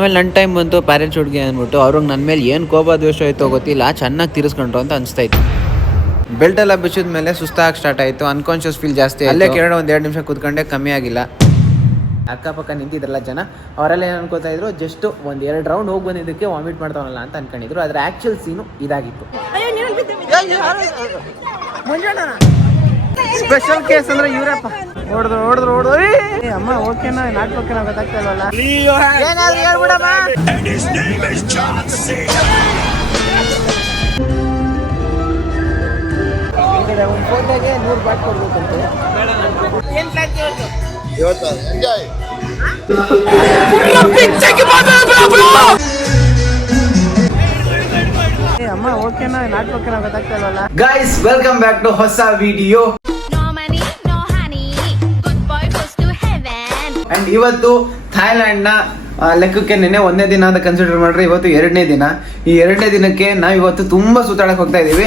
ಆಮೇಲೆ ನನ್ನ ಟೈಮ್ ಬಂತು ಪ್ಯಾರೆಂಟ್ಸ್ ಹುಡುಗಿ ಅಂದ್ಬಿಟ್ಟು ಅವ್ರಿಗೆ ನನ್ನ ಮೇಲೆ ಏನು ಕೋಪ ದ್ವೇಷ ಆಯಿತೋ ಗೊತ್ತಿಲ್ಲ, ಚೆನ್ನಾಗಿ ತೀರಿಸ್ಕೊಂಡ್ರು ಅಂತ ಅನಿಸ್ತಾ ಇತ್ತು. ಬೆಲ್ಟ್ ಎಲ್ಲ ಬಿಚ್ಚಿದ ಮೇಲೆ ಸುಸ್ತಾಗಿ ಸ್ಟಾರ್ಟ್ ಆಯಿತು, ಅನ್ಕಾನ್ಷಿಯಸ್ ಫೀಲ್ ಜಾಸ್ತಿ. ಅಲ್ಲೇ ಕೆರಡೆ ಒಂದು 2 ನಿಮಿಷ ಕೂತ್ಕೊಂಡೆ, ಕಮ್ಮಿ ಆಗಿಲ್ಲ. ಅಕ್ಕಪಕ್ಕ ನಿಂತಿದ್ರಲ್ಲ ಜನ, ಅವರೆಲ್ಲ ಏನು ಅನ್ಕೋತಾ ಇದ್ರು, ಜಸ್ಟ್ ಒಂದು 2 ರೌಂಡ್ ಹೋಗಿ ಬಂದಿದ್ದಕ್ಕೆ ವಾಮಿಟ್ ಮಾಡ್ತಾವನಲ್ಲ ಅಂತ ಅನ್ಕೊಂಡಿದ್ರು. ಅದ್ರ ಆ್ಯಕ್ಚುಯಲ್ ಸೀನು ಇದಾಗಿತ್ತು. ಸ್ಪೆಷಲ್ ಕೇಸ್ ಅಂದ್ರೆ ಇವರಪ್ಪ ಹೊಡೆದ್ರು ಅಮ್ಮ ಓಕೆನಾ ನಾಟ್ಬೇಕೇನೋ ಗೊತ್ತಾಗ್ತಾ ಇಲ್ವಲ್ಲ. ಏನಾದ್ರು ಹೇಳ್ಬಿಡಮ್ಮ. ಒಂದು ಫೋಟೋಗೆ 100 ಬಾಟ್ ಕೊಡ್ಬೇಕಂತೆ. ಅಮ್ಮ ಓಕೆನಾ ನಾಟ್ಬೇಕೇನೋ ಗೊತ್ತಾಗ್ತಾ ಇಲ್ವಲ್ಲ. ಗೈಸ್ ವೆಲ್ಕಮ್ ಬ್ಯಾಕ್ ಟು ಹೊಸ ವಿಡಿಯೋ. ಅಂಡ್ ಇವತ್ತು ಥಾಯ್ಲ್ಯಾಂಡ್ ನ ಲೆಕ್ಕಕ್ಕೆ ನೆನೆ 1ನೇ ದಿನ ಅಂತ ಕನ್ಸಿಡರ್ ಮಾಡ್ರೆ, ಇವತ್ತು 2ನೇ ದಿನ. ಈ 2ನೇ ದಿನಕ್ಕೆ ನಾವ್ ಇವತ್ತು ತುಂಬಾ ಸುತ್ತಾಡಕ್ ಹೋಗ್ತಾ ಇದೀವಿ.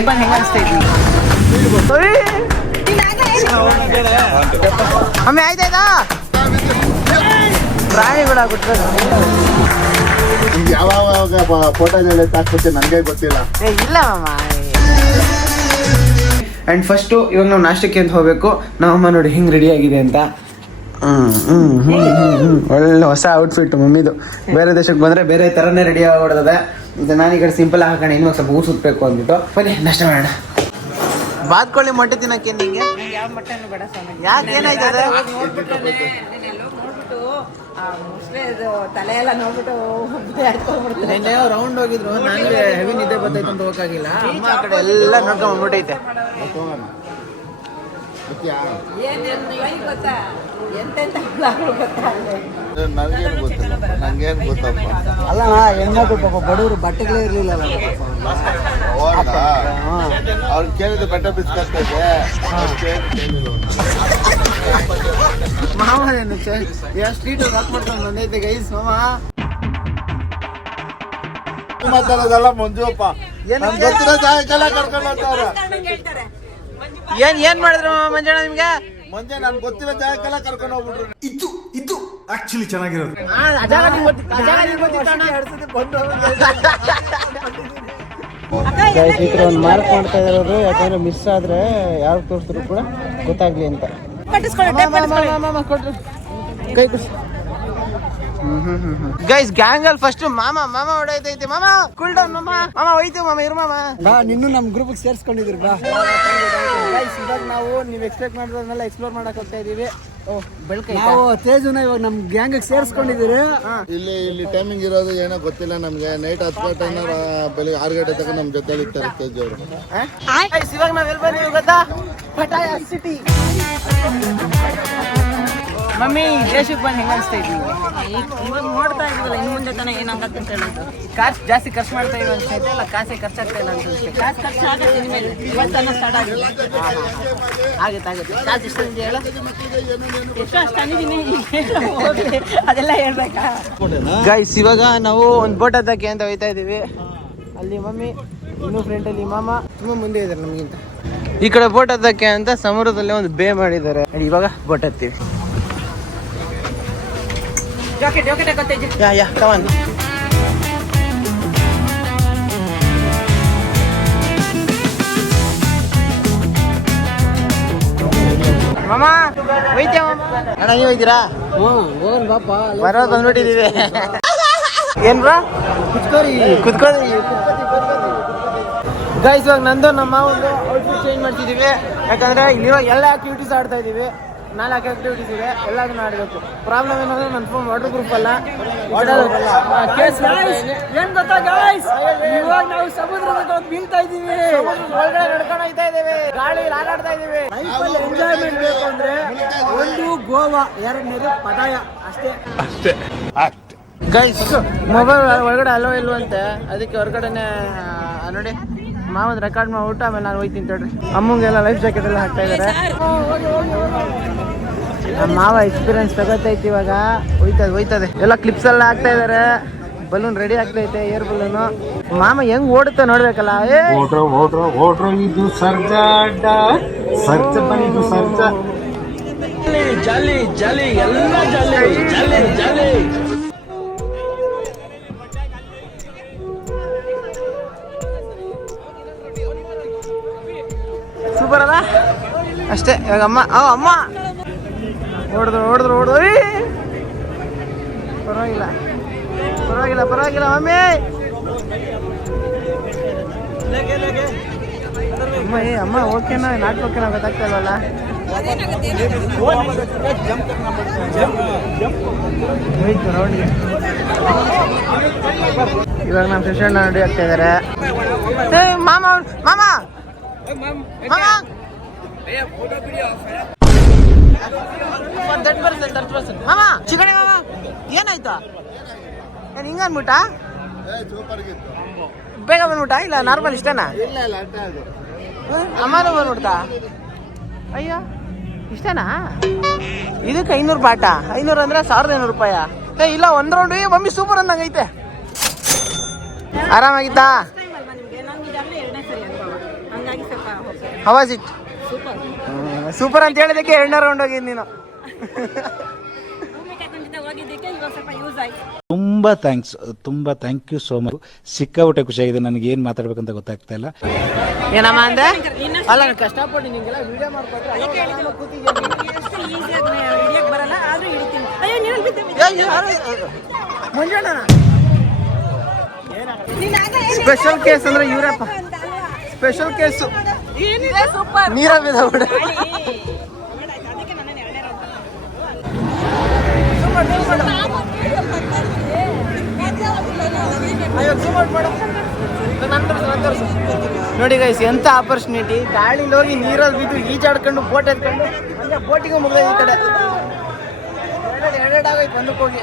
ಅಮ್ಮಿ ಆಯ್ತಾಯ್ತಾ ಪ್ರಾಣಿಗಳ ಯಾವಾಗ ಫೋಟೋ ಹಾಕ್ಬಿಟ್ಟು ನನಗೆ ಗೊತ್ತಿಲ್ಲ. ಇಲ್ಲ ಅಂಡ್ ಫಸ್ಟ್ ಇವಾಗ ನಾವು ನಾಷ್ಟಕ್ಕೆ ಅಂತ ಹೋಗ್ಬೇಕು. ನಾವಮ್ಮ ನೋಡಿ ಹಿಂಗ್ ರೆಡಿ ಆಗಿದೆ ಅಂತ. ಒಳ್ಳೆ ಹೊಸ ಔಟ್ಫಿಟ್ ಮಮ್ಮಿದು. ಬೇರೆ ದೇಶಕ್ಕೆ ಬಂದ್ರೆ ಬೇರೆ ತರನೇ ರೆಡಿ ಆಗೋಡದೆ. ನಾನು ಈ ಕಡೆ ಸಿಂಪಲ್ ಹಾಕೋಣ, ಇನ್ನು ಸ್ವಲ್ಪ ಊರು ಸುತ್ತಬೇಕು ಅಂದ್ಬಿಟ್ಟು. ಬನ್ನಿ ನಾಷ್ಟ ಮಾಡೋಣ. ಬಾತ್ಕೊಳ್ಳಿ ಮೊಟ್ಟೆ ತಿನ್ನಕ್ಕೆ ನಿಂಗೆ ಯಾಕೆ ಏನಾಯ್ತದೆ? ತಲೆ ಎಲ್ಲ ನೋಡ್ಬಿಟ್ಟು ರೌಂಡ್ ಹೋಗಿದ್ರು, ನನಗೆ ಹೆವಿ ನಿದ್ದೆ ಬರ್ತೈತೆ ಅಂತ ಹೋಗಕ್ಕಾಗಿಲ್ಲ. ಅಮ್ಮ ಆ ಕಡೆ ಎಲ್ಲ ನೋಡ್ಕೊಂಡ್ ಬಂದ್ಬಿಟ್ಟೈತೆ. ನಂಗೇನು ಗೊತ್ತಪ್ಪ. ಅಲ್ಲ ಹೆಣ್ಮಕ್ಳು ಪಾಪ ಬಡವರು ಬಟ್ಟೆಗಳೇ ಇರ್ಲಿಲ್ಲ. ಅವ್ರು ಕೇಳಿದ್ರೆ ಬಟ್ಟೆ ಬಿಸ್ಕತ್ತೈತೆ. ಮಾವನೇನು ಸ್ಟ್ರೀಟ್ ವಾಕ್ ಮಾಡ್ಕೊಂಡು ಬಂದೈತೆ ಗೈಸ್. ಮಾತಾಡೋದಲ್ಲ ಮಂಜುಪ್ಪ, ಗೊತ್ತಿರೋ ಜಾಗಕ್ಕೆಲ್ಲ ಕರ್ಕೊಂಡು ಹೋಗ್ತಾವ್ರೆ. ಏನ್ ಮಾಡಿದ್ರು ಮಂಜಣ್ಣ ನಿಮ್ಗೆ? ಮಂಜೆ ನನ್ ಗೊತ್ತಿರೋ ಜಾಗಕ್ಕೆಲ್ಲ ಕರ್ಕೊಂಡು ಹೋಗ್ಬಿಟ್ರು. ಇದು ಆಕ್ಚುಲಿ ಚೆನ್ನಾಗಿರೋದು. ಒಂದು ಮಾರ್ಕ್ ಮಾಡ್ತಾ ಇರೋದು, ಯಾಕಂದ್ರೆ ಮಿಸ್ ಆದ್ರೆ ಯಾರು ತೋರಿಸಿದ್ರು ಕೂಡ ಗೊತ್ತಾಗ್ಲಿ ಅಂತ. ಕೈ ಗೈಸ್ ಗ್ಯಾಂಗ್ ಅಲ್ಲಿ ಫಸ್ಟ್ ಮಾಮ ಹೊಡೆದೈತೆ. ಮಾಮ ಕೂಲ್ ಡೌನ್ ಮಾಮ ಹೋಯ್ತು ಮಾಮ ಇರು ಮಾಮ. ನಿನ್ನೂ ನಮ್ ಗ್ರೂಪ್ ಸೇರ್ಸ್ಕೊಂಡಿದ್ರು ಬಾ. ಇವಾಗ ನಾವು ನೀವು ಎಕ್ಸ್ಪೆಕ್ಟ್ ಮಾಡಿರೋದನ್ನೆಲ್ಲ ಎಕ್ಸ್ಪ್ಲೋರ್ ಮಾಡಕ್ ಹೋಗ್ತಾ ಇದೀವಿ. ನಾವು ತೇಜುನ ಇವಾಗ ನಮ್ ಗ್ಯಾಂಗ್ ಸೇರ್ಸ್ಕೊಂಡಿದ್ದೀರಿ. ಇಲ್ಲಿ ಟೈಮಿಂಗ್ ಇರೋದು ಏನೋ ಗೊತ್ತಿಲ್ಲ ನಮ್ಗೆ. ನೈಟ್ 10 ಗಂಟೆ ಬೆಳಿಗ್ಗೆ 6 ಗಂಟೆ ತನಕ ನಮ್ ಜೊತೆ ಇರ್ತಾರೆ ತೇಜ್ ಅವರು. ಇವಾಗ ನಾವ್ ಎಲ್ಲಿ ಬಂದೀವಿ ಗೊತ್ತಾ? ಪಟಾಯ ಸಿಟಿ. ಮಮ್ಮಿ ದೇಶಕ್ಕೆ ಬಂದು ಹೆಂಗ ಅನಿಸ್ತಾ ಇದ್ದೀವಿ? ಇವಾಗ ನೋಡ್ತಾ ಇದೀವಲ್ಲ, ಇನ್ನು ಮುಂದೆ ತನ ಏನಾಗತ್ತೆ ಅಂತ ಹೇಳೋದು. ಕಾಸು ಜಾಸ್ತಿ ಖರ್ಚು ಮಾಡ್ತಾ ಇದೀವಿ ಅನ್ಸ್ತೈತೆ, ಇಲ್ಲ ಕಾಸೇ ಖರ್ಚಾಗ್ತಾ ಇಲ್ಲ ಅನ್ಸುತ್ತೆ. ಕಾಸು ಖರ್ಚು ಆಗತ್ತೆ ಇನ್ಮೇಲೆ. ಇವತ್ತನ್ನ ಸ್ಟಾರ್ಟ್ ಆಗಿದೆ. ಆಗುತ್ತೆ. ಕಾಸು ಎಷ್ಟು ಅಂತ ಹೇಳ, ಎಷ್ಟು ಅಷ್ಟು ತಂದಿದ್ದೀನಿ ಅದೆಲ್ಲ ಹೇಳ್ಬೇಕಾ? ಗೈಸ್ ಇವಾಗ ನಾವು ಒಂದು ಬೋಟ್ ಹತ್ತಕ್ಕೆ ಅಂತ ಹೋಯ್ತಾ ಇದೀವಿ. ಅಲ್ಲಿ ಮಮ್ಮಿ, ಇನ್ನೂ ಫ್ರೆಂಡ್ ಅಲ್ಲಿ ಮಾಮ ತುಂಬಾ ಮುಂದೆ ಇದ್ದಾರೆ ನಮಗಿಂತ. ಈ ಕಡೆ ಬೋಟ್ ಹತ್ತಕ್ಕೆ ಅಂತ ಸಮುದ್ರದಲ್ಲಿ ಒಂದು ಬೇ ಮಾಡಿದ್ದಾರೆ. ಇವಾಗ ಬೋಟ್ ಹತ್ತೀವಿ. ಯಾ ಕಮಾನ್. ಮಾಮ ಹೋಯ್ತೇ ಮಾಮ. ಅಣ್ಣ ನೀವು ಹೋಯ್ತೀರಾ? ಹೋಗೋಣ ಬಾಪ. ಬರೋದು ಬಂದ್ಬಿಟ್ಟಿದೀವಿ. ಏನ್ ಬ್ರಾ? ಕುತ್ಕೊಳ್ಳಿ. ಗೈಸ್ ಇವಾಗ ನಂದು ನಮ್ಮ ಒಂದು ಔಟ್ಫಿಟ್ ಚೇಂಜ್ ಮಾಡ್ತಿದೀವಿ. ಯಾಕಂದ್ರೆ ಇಲ್ಲಿರೋ ಎಲ್ಲ ಆಕ್ಟಿವಿಟೀಸ್ ಆಡ್ತಾ ಇದೀವಿ. 4 ಆಕ್ಟಿವಿಟೀಸ್ ಇದೆ, ಎಲ್ಲದನ್ನು ಆಡಬೇಕು. ಪ್ರಾಬ್ಲಮ್ ಏನಂದ್ರೆ ನನ್ನ ಫೋನ್ ವಾಟರ್ ಪ್ರೂಫ್ ಅಲ್ಲ. ಏನ್ ಗೊತ್ತಾ ಗೈಸ್, ಇವಾಗ ನಾವು ಸಮುದ್ರದ ಬೀಳ್ತಾ ಇದೀವಿ, ಒಳಗಡೆ ನಡ್ಕೊಂಡು ಹೋಗ್ತಾ ಇದೀವಿ, ಗಾಳಿ ಹಾರಾಡ್ತಾ ಇದೀವಿ. ಎಂಜಾಯ್ಮೆಂಟ್ ಬೇಕು ಅಂದ್ರೆ ಒಂದು ಗೋವಾ, 2ನೇದು ಪಟಾಯ ಅಷ್ಟೇ. ಗೈಸ್ ಮೊಬೈಲ್ ಒಳಗಡೆ ಅಲೋ ಇಲ್ವಂತೆ, ಅದಕ್ಕೆ ಹೊರಗಡೆನೆ ನೋಡಿ ಮಾವನ್ ರೆಕಾರ್ಡ್ ಮಾಡ್ಬಿಟ್ಟು ಆಮೇಲೆ ನಾನು ಹೋಯ್ತೀನಿ ತಡ್ರಿ. ಅಮ್ಮಂಗೆಲ್ಲ ಲೈಫ್ ಜಾಕೆಟ್ ಎಲ್ಲ ಹಾಕ್ತಾ ಇದಾರೆ. ನಮ್ಮ ಮಾವ ಎಕ್ಸ್ಪೀರಿಯನ್ಸ್ ತಗೋತೈತಿ. ಇವಾಗ ಹೋಯ್ತದೆ ಎಲ್ಲ ಕ್ಲಿಪ್ಸ್ ಎಲ್ಲ ಹಾಕ್ತಾ ಇದಾರೆ. ಬಲೂನ್ ರೆಡಿ ಆಗ್ತೈತೆ, ಏರ್ ಬಲೂನು. ಮಾಮ ಹೆಂಗ್ ಓಡುತ್ತೆ ನೋಡ್ಬೇಕಲ್ಲ. ಇದು ಸರ್ಜ ಬಂದು ಸರ್ಜ ಜಾಲಿ ಎಲ್ಲ ಜಾಲಿ. ಅಷ್ಟೇ. ಇವಾಗ ಅಮ್ಮ ಅಮ್ಮ ಹೊಡೆದ್ರು ಪರವಾಗಿಲ್ಲ ಮಮ್ಮಿ. ಅಮ್ಮ ಓಕೆನಾ ನಾಟಕ ಓಕೆನಾ ಗೊತ್ತಾಗ್ತಾ ಇಲ್ವಲ್ಲ. ಇವಾಗ ನಮ್ಮ ಶಿಕ್ಷಣ ನೋಡಿ ಆಗ್ತಾ ಇದಾರೆ. ಮಾಮ ಮಾಮ ಮಾಮ ಮಾಮ ಚಿಕಣಿ ಮಾಮ ಏನಾಯ್ತಾ? ಏನ್ ಹಿಂಗ ಅನ್ಬಿಟ್ಟ? ಬೇಗ ಬಂದ್ಬಿಟ್ಟ ಇಲ್ಲ ನಾರ್ಮಲ್ ಇಷ್ಟನಾ? ಅಮ್ಮನೂ ಬಂದ್ಬಿಡ್ತಾ? ಅಯ್ಯೋ ಇಷ್ಟನಾ? ಇದಕ್ಕೆ 500 ಬಾಟ. 500 ಅಂದ್ರೆ 1500 ರೂಪಾಯ. ಇಲ್ಲ ಒಂದ್ ರೌಂಡ್ ಮಮ್ಮಿ ಸೂಪರ್ ಅಂದಂಗೈತೆ. ಆರಾಮಾಗಿತ್ತಾ? ಹವಾಜ್ ಇಟ್ ಸೂಪರ್ ಅಂತ ಹೇಳಿದಕ್ಕೆ 2ನೇ ರೌಂಡ್ ಹೋಗಿದ್ ನೀನು. ತುಂಬಾ ಥ್ಯಾಂಕ್ ಯು ಸೋ ಮಚ್. ಸಿಕ್ಕಾಬಿಟ್ಟೆ ಖುಷಿಯಾಗಿದೆ. ನನಗೆ ಏನ್ ಮಾತಾಡ್ಬೇಕಂತ ಗೊತ್ತಾಗ್ತಾ ಇಲ್ಲ. ಏನಮ್ಮ ಅಂದೆ? ಅಲ್ಲ ಕಷ್ಟಪಟ್ಟು ನಿಂಗೆಲ್ಲ ವಿಡಿಯೋ ಮಾಡ್ಕೊಟ್ರೆ ಸ್ಪೆಷಲ್ ಕೇಸ್ ಅಂದ್ರೆ ಇವರಪ್ಪ. ಸ್ಪೆಷಲ್ ಕೇಸು ನೀರ ಬಿದ್ದ. ನೋಡಿ ಗೈಸ್ ಎಂತ ಆಪರ್ಚುನಿಟಿ. ಗಾಳಿಲಿ ಹೋಗಿ ನೀರಲ್ಲಿ ಬಿದ್ದು ಈಜಾಡ್ಕೊಂಡು ಬೋಟ್ ಎತ್ಕೊಂಡು ಹಂಗೆ ಬೋಟಿಗೆ ಮುಗಿದ ಈ ಕಡೆ ಎರಡೆರಡಾಗೋಯ್ತು ಒಂದಕ್ಕೆ ಹೋಗಿ.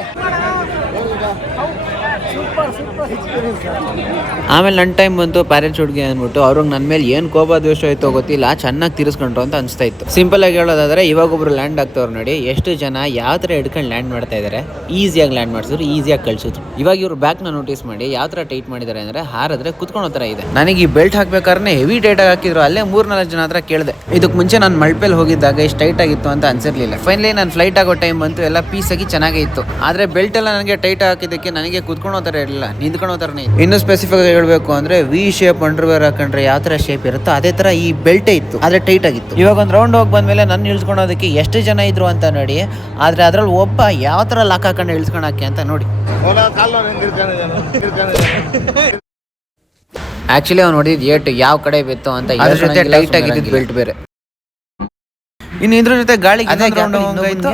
ಆಮೇಲೆ ನನ್ನ ಟೈಮ್ ಬಂತು ಪ್ಯಾರಾಚೂಟ್ಗೆ ಅಂದ್ಬಿಟ್ಟು ಅವ್ರಿಗೆ ನನ್ನ ಮೇಲೆ ಏನು ಕೋಪ ದ್ವೇಷ ಆಯ್ತೋ ಗೊತ್ತಿಲ್ಲ, ಚೆನ್ನಾಗಿ ತಿರ್ಸ್ಕೊಂಡ್ರು ಅಂತ ಅನಿಸ್ತಾ ಇತ್ತು. ಸಿಂಪಲ್ ಆಗಿ ಹೇಳೋದಾದ್ರೆ ಇವಾಗ ಒಬ್ರು ಲ್ಯಾಂಡ್ ಆಗ್ತವ್ರು ನೋಡಿ, ಎಷ್ಟು ಜನ ಯಾವ ಥರ ಹಿಡ್ಕೊಂಡು ಲ್ಯಾಂಡ್ ಮಾಡ್ತಾ ಇದ್ದಾರೆ. ಈಸಿಯಾಗಿ ಲ್ಯಾಂಡ್ ಮಾಡಿಸಿದ್ರು, ಈಸಿಯಾಗಿ ಕಳ್ಸಿದ್ರು. ಇವಾಗ ಇವ್ರು ಬ್ಯಾಕ್ನ ನೋಟಿಸ್ ಮಾಡಿ ಯಾವ ಥರ ಟೈಟ್ ಮಾಡಿದ್ದಾರೆ ಅಂದರೆ ಹಾರಿದ್ರೆ ಕುತ್ಕೊಳ್ಳೋ ಥರ ಇದೆ. ನನಗೆ ಈ ಬೆಲ್ಟ್ ಹಾಕ್ಬೇಕಾದ್ರೆ ಹೆವಿ ಟೈಟಾಗಿ ಹಾಕಿದ್ರು. ಅಲ್ಲೇ 3-4 ಜನ ಹತ್ರ ಕೇಳಿದೆ. ಇದಕ್ಕೆ ಮುಂಚೆ ನಾನು ಮಲ್ಪೆಲ್ ಹೋಗಿದ್ದಾಗ ಇಷ್ಟು ಟೈಟ್ ಆಗಿತ್ತು ಅಂತ ಅನ್ಸಿರ್ಲಿಲ್ಲ. ಫೈನಲಿ ನಾನು ಫ್ಲೈಟ್ ಆಗೋ ಟೈಮ್ ಬಂತು, ಎಲ್ಲ ಪೀಸಾಗಿ ಚೆನ್ನಾಗೇ ಇತ್ತು. ಆದರೆ ಬೆಲ್ಟ್ ಎಲ್ಲ ನನಗೆ ಟೈಟ್ ಹಾಕಿದ್ದಕ್ಕೆ ನನಗೆ ಕುತ್ಕೊಳ್ಳೋ ಥರ ಇರಲಿಲ್ಲ, ನಿಂತ್ಕೊಳ್ಳೋ ಥರನೇ ಇತ್ತು. ಇನ್ನು ಸ್ಪೆಸಿಫಿಕ್ ಆಗಿ ಹೇಳಬೇಕು ಅಂದರೆ ವಿ ಶೇಪ್ ಅಂಡರ್ವೇರ್ ಹಾಕೊಂಡ್ರೆ ಯಾವ ಥರ ಶೇಪ್ ಇರುತ್ತೋ ಅದೇ ಥರ ಈ ಬೆಲ್ಟೇ ಇತ್ತು, ಆದರೆ ಟೈಟ್ ಆಗಿತ್ತು. ಇವಾಗ ಒಂದು ರೌಂಡ್ ಹೋಗಿ ಬಂದಮೇಲೆ ನನ್ನ ಇಳಿಸ್ಕೊಳೋದಕ್ಕೆ ಎಷ್ಟು ಜನ ಇದ್ರು ಅಂತ ನೋಡಿ. ಆದರೆ ಅದರಲ್ಲಿ ಒಬ್ಬ ಯಾವ ಥರ ಲಾಕ್ ಹಾಕೊಂಡು ಇಳಿಸ್ಕೊಳಕ್ಕೆ ಅಂತ ನೋಡಿ. ಆಕ್ಚುಲಿ ಅವ್ನು ನೋಡಿದ್ ಏಟ್ ಯಾವ ಕಡೆ ಬಿತ್ತು ಅಂತ, ಅದ್ರ ಜೊತೆ ಟೈಟ್ ಆಗಿದ್ದು ಬೆಲ್ಟ್ ಬೇರೆ. ಇನ್ನು ಇದ್ರ ಜೊತೆ ಗಾಳಿ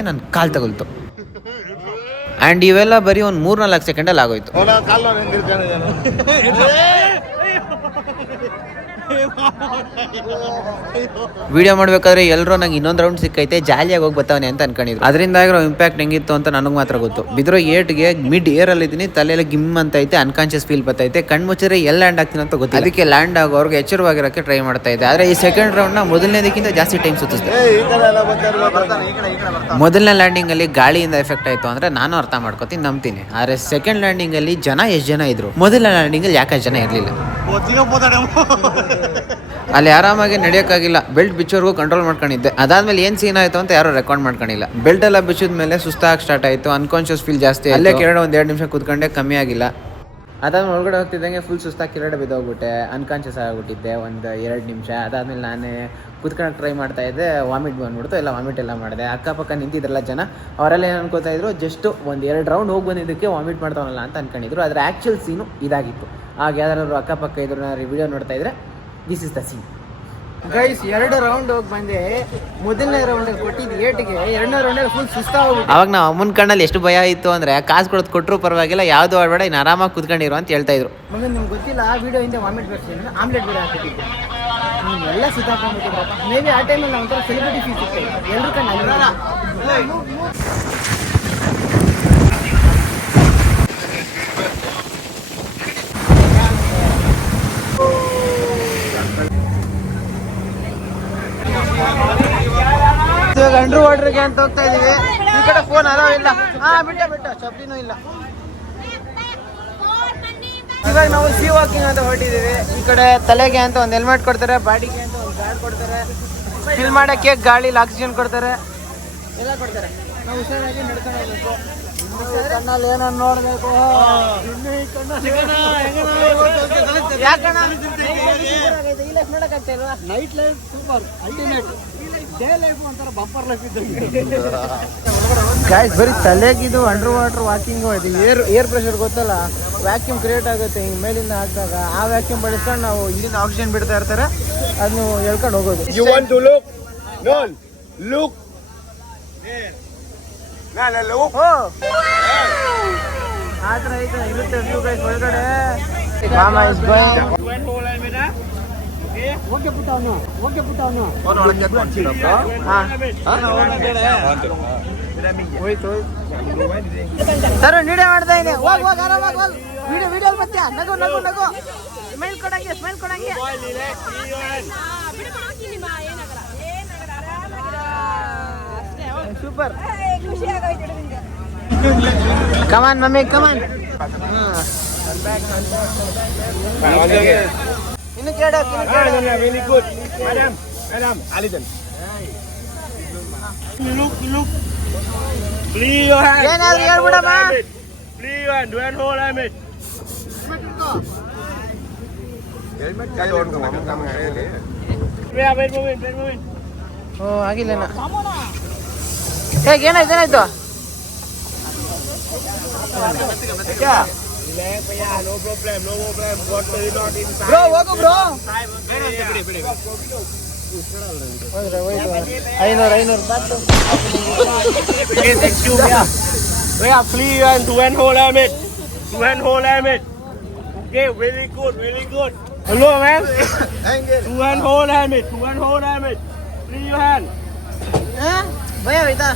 ನನ್ನ ಕಾಲ್ ತಗೊಳ್ತು. ಆ್ಯಂಡ್ ಇವೆಲ್ಲ ಬರೀ ಒಂದು 3-4 ಸೆಕೆಂಡಲ್ಲಿ ಆಗೋಯ್ತು. ವಿಡಿಯೋ ಮಾಡ್ಬೇಕಾದ್ರೆ ಎಲ್ಲರೂ ನಂಗೆ ಇನ್ನೊಂದು ರೌಂಡ್ ಸಿಕ್ಕೈತೆ, ಜಾಲಿಯಾಗಿ ಹೋಗಿ ಬರ್ತಾವನೆ ಅಂತ ಅನ್ಕೊಂಡಿದ್ರು. ಅದರಿಂದ ಆಗಿರೋ ಇಂಪ್ಯಾಕ್ಟ್ ಹೆಂಗಿತ್ತು ಅಂತ ನನಗೆ ಮಾತ್ರ ಗೊತ್ತು. ಬಿದ್ರೋ ಏಟ್ಗೆ ಮಿಡ್ ಏರ್ ಅಲ್ಲಿ ಇದ್ದೀನಿ, ತಲೆಯಲ್ಲಿ ಗಿಮ್ ಅಂತ ಐತೆ, ಅನ್ಕಾನ್ಶಿಯಸ್ ಫೀಲ್ ಬರ್ತೈತೆ, ಕಣ್ಮುಚ್ಚರೆ ಎಲ್ಲಿ ಲ್ಯಾಂಡ್ ಆಗ್ತೀನಿ ಅಂತ ಗೊತ್ತಿಲ್ಲ. ಅದಕ್ಕೆ ಲ್ಯಾಂಡ್ ಆಗೋರ್ಗೆ ಎಚ್ಚರವಾಗಿರೋಕ್ಕೆ ಟ್ರೈ ಮಾಡ್ತಾ ಇದ್ದೆ. ಆದರೆ ಈ ಸೆಕೆಂಡ್ ರೌಂಡ್ನ ಮೊದಲನೇದಕ್ಕಿಂತ ಜಾಸ್ತಿ ಟೈಮ್ ಸುತ್ತಿಸ್ದೆ. ಮೊದಲನೇ ಲ್ಯಾಂಡಿಂಗ್ ಅಲ್ಲಿ ಗಾಳಿಯಿಂದ ಎಫೆಕ್ಟ್ ಆಯ್ತು ಅಂದ್ರೆ ನಾನು ಅರ್ಥ ಮಾಡ್ಕೋತೀನಿ, ನಂಬ್ತೀನಿ. ಆದರೆ ಸೆಕೆಂಡ್ ಲ್ಯಾಂಡಿಂಗ್ ಅಲ್ಲಿ ಎಷ್ಟು ಜನ ಇದ್ರು, ಮೊದಲನೇ ಲ್ಯಾಂಡಿಂಗ್ ಅಲ್ಲಿ ಯಾಕೆ ಜನ ಇರಲಿಲ್ಲ. ಅಲ್ಲಿ ಆರಾಮಾಗಿ ನಡೆಯೋಕ್ಕಾಗಿಲ್ಲ, ಬೆಲ್ಟ್ ಬಿಚ್ಚೋರ್ಗೂ ಕಂಟ್ರೋಲ್ ಮಾಡ್ಕೊಂಡಿದ್ದೆ. ಅದಾದ್ಮೇಲೆ ಏನ್ ಸೀನ್ ಆಯ್ತು ಅಂತ ಯಾರು ರೆಕಾರ್ಡ್ ಮಾಡ್ಕೊಂಡಿಲ್ಲ. ಬೆಲ್ಟ್ ಎಲ್ಲ ಬಿಚ್ಚಿದ ಮೇಲೆ ಸುಸ್ತಾಗಿ ಸ್ಟಾರ್ಟ್ ಆಯ್ತು, ಅನ್ಕಾನ್ಶಿಯಸ್ ಫೀಲ್ ಜಾಸ್ತಿ. ಅಲ್ಲೇ ಕೆರಡೆ 1-2 ನಿಮಿಷ ಕೂತ್ಕೊಂಡೆ, ಕಮ್ಮಿ ಆಗಿಲ್ಲ. ಅದಾದ್ಮೇಲೆ ಒಳಗಡೆ ಹೋಗ್ತಿದ್ದಂಗೆ ಫುಲ್ ಸುಸ್ತಾಗಿ ಕೆರಡೆ ಬಿದ್ದೋಗ್ಬಿಟ್ಟೆ, ಅನ್ಕಾನ್ಶಿಯಸ್ ಆಗಿಬಿಟ್ಟಿದ್ದೆ 1-2 ನಿಮಿಷ. ಅದಾದ್ಮೇಲೆ ನಾನೇ ಕೂತ್ಕೊಳಕ್ಕೆ ಟ್ರೈ ಮಾಡ್ತಾ ಇದ್ದೆ, ವಾಮಿಟ್ ಬಂದ್ಬಿಡ್ತು. ಎಲ್ಲ ವಾಮಿಟ್ ಎಲ್ಲ ಮಾಡಿದೆ. ಅಕ್ಕಪಕ್ಕ ನಿಂತಿದ್ರಲ್ಲ ಜನ, ಅವರೆಲ್ಲ ಏನು ಅನ್ಕೋತಾ ಇದ್ರು, ಜಸ್ಟ್ 1-2 ರೌಂಡ್ ಹೋಗಿ ಬಂದಿದ್ದಕ್ಕೆ ವಾಮಿಟ್ ಮಾಡ್ತಾವಲ್ಲ ಅಂತ ಅನ್ಕೊಂಡಿದ್ರು. ಆದರೆ ಆ್ಯಕ್ಚುಲ್ ಸೀನು ಇದಾಗಿತ್ತು. ಆಗ ಯಾರು ಅಕ್ಕಪಕ್ಕ ಇದ್ರು ವಿಡಿಯೋ ನೋಡ್ತಾ ಇದ್ರೆ this is the scene. Guys 2 round ಹೋಗಿ ಬಂದೆ. ಮೊದಲನೇ ರೌಂಡ್ ಕೊಟ್ಟಿದ್ದು ಏಟಿಗೆ 2ನೇ ರೌಂಡಲ್ಲಿ ಫುಲ್ ಸುಸ್ತಾಗ್ಬಿಟ್ಟು ಅವಾಗ ನಾವು ಅಮ್ಮನ ಕಣ್ಣಲ್ಲಿ ಎಷ್ಟು ಭಯ ಇತ್ತು ಅಂದರೆ, ಕಾಸು ಕೊಟ್ಟರು ಪರವಾಗಿಲ್ಲ, ಯಾವುದು ಆಡಬೇಡ, ಇನ್ನು ಆರಾಮಾಗಿ ಕೂತ್ಕೊಂಡಿರು ಅಂತ ಹೇಳ್ತಾ ಇದ್ರು. ಮಗನ್ ನಿಮ್ಗೆ ಗೊತ್ತಿಲ್ಲ, ಆ ವಿಡಿಯೋ ಹಿಂದೆ ವಾಮಿಟ್ ಬರ್ತೀನಿ, ಆಮ್ಲೆಟ್ ಬೇರೆ ಹಾಕಿಟ್ಟಿದ್ದೆ. ಎಲ್ಲ ಸುತ್ತಾಕೊಂಡ್ಬಿಟ್ಟಿದ್ರಪ್ಪ. ಮೇ ಬಿ ಆ ಟೈಮಲ್ಲಿ ನಾವು ಒಂಥರ ಸೆಲೆಬ್ರಿಟಿ ಫೀಲ್ ಸಿಗ್ತೈತೆ ಎಲ್ಲರೂ ಕಣ್ಣು. ಇವಾಗ ಅಂಡರ್ ವಾಟರ್ಗೆ ಅಂತ ಹೋಗ್ತಾ ಇದೀವಿ. ಈ ಕಡೆ ಫೋನ್ ಅಲೋ ಇಲ್ಲ. ಬಿಟ್ಟ ಚಪ್ಲಿನೂ ಇಲ್ಲ. ಇವಾಗ ನಾವು ಸೀ ವಾಕಿಂಗ್ ಅಂತ ಹೊರಟಿದ್ದೀವಿ. ಈ ಕಡೆ ತಲೆಗೆ ಅಂತ ಒಂದು ಹೆಲ್ಮೆಟ್ ಕೊಡ್ತಾರೆ, ಬಾಡಿಗೆ ಅಂತ ಒಂದು ಗಾರ್ಡ್ ಕೊಡ್ತಾರೆ, ಫಿಲ್ ಮಾಡಕ್ಕೆ ಗಾಳಿಲಿ ಆಕ್ಸಿಜನ್ ಕೊಡ್ತಾರೆ, ಎಲ್ಲ ಕೊಡ್ತಾರೆ. ನಾವು ಹುಷಾರಾಗಿ ನಡ್ಕೊಂಡು ಹೋಗ್ಬೇಕು. ಕಣ್ಣಲ್ಲಿ ಏನನ್ನು ನೋಡ್ಬೇಕು. ಯಾಕಣ್ಣ ಈ ಲೈಫ್ ನೋಡಕ್ಕಾಗ್ತಾ ಇಲ್ವಾ? Night life super ultimate. Guys ಬರೀ ತಲೆಗಿದು ಅಂಡರ್ ವಾಟರ್ ವಾಕಿಂಗ್ ಇದು ಏರ್ ಪ್ರೆಷರ್ ಗೊತ್ತಲ್ಲ, ವ್ಯಾಕ್ಯೂಮ್ ಕ್ರಿಯೇಟ್ ಆಗುತ್ತೆ ಹಿಂಗೆ ಮೇಲಿಂದ ಹಾಕಿದಾಗ. ಆ ವ್ಯಾಕ್ಯೂಮ್ ಬಳಸ್ಕೊಂಡು ನಾವು ಇಲ್ಲಿಂದ ಆಕ್ಸಿಜನ್ ಬಿಡ್ತಾ ಇರ್ತಾರೆ, ಅದನ್ನು ಎಳ್ಕೊಂಡು ಹೋಗೋದು. You want to look? No, look. ಆ ಥರ ಇರುತ್ತೆ ವ್ಯೂ ಗೈಸ್ ಒಳಗಡೆ. ಮಾಮ ಇಸ್ ಗೋಯಿಂಗ್. ಸರ್ ವಿಡಿಯೋ ಮಾಡ್ತಾ ಇದ್ದೀನಿ, ಹೋಗ್ ಆರಾಮಾಗಿ ಹೋಗ್. ವಿಡಿಯೋ ಮತ್ತೆ ನಗು ನಗು ನಗು, ಸ್ಮೈಲ್ ಕೊಡಂಗೆ ಸ್ಮೈಲ್ ಕೊಡಂಗೆ. ಸೂಪರ್. ಕಮಾನ್ ಮಮ್ಮಿ ಕಮಾನ್. ಇನ್ನು ಕೇಳು Very good. Madam, Alison. Look. Free your hand. ಏನಾದ್ರು ಹೇಳ್ಬಿಡಮ್ಮ. Free your hand. Do and hold him. Wait moving. ಓ ಆಗಿಲ್ಲೇನ. ಹೇಗೆ ಏನಾಯ್ತು? No problem. Got to not inside. Bro ಹೋಗು ಬ್ರೋ. 500 ಬಾತು. Thank you. Yeah, free your hand. Do and hold him. Okay, very good. Hello, man. Do and hold him. Free your hand. ಭಯ ಆಯ್ತಾ?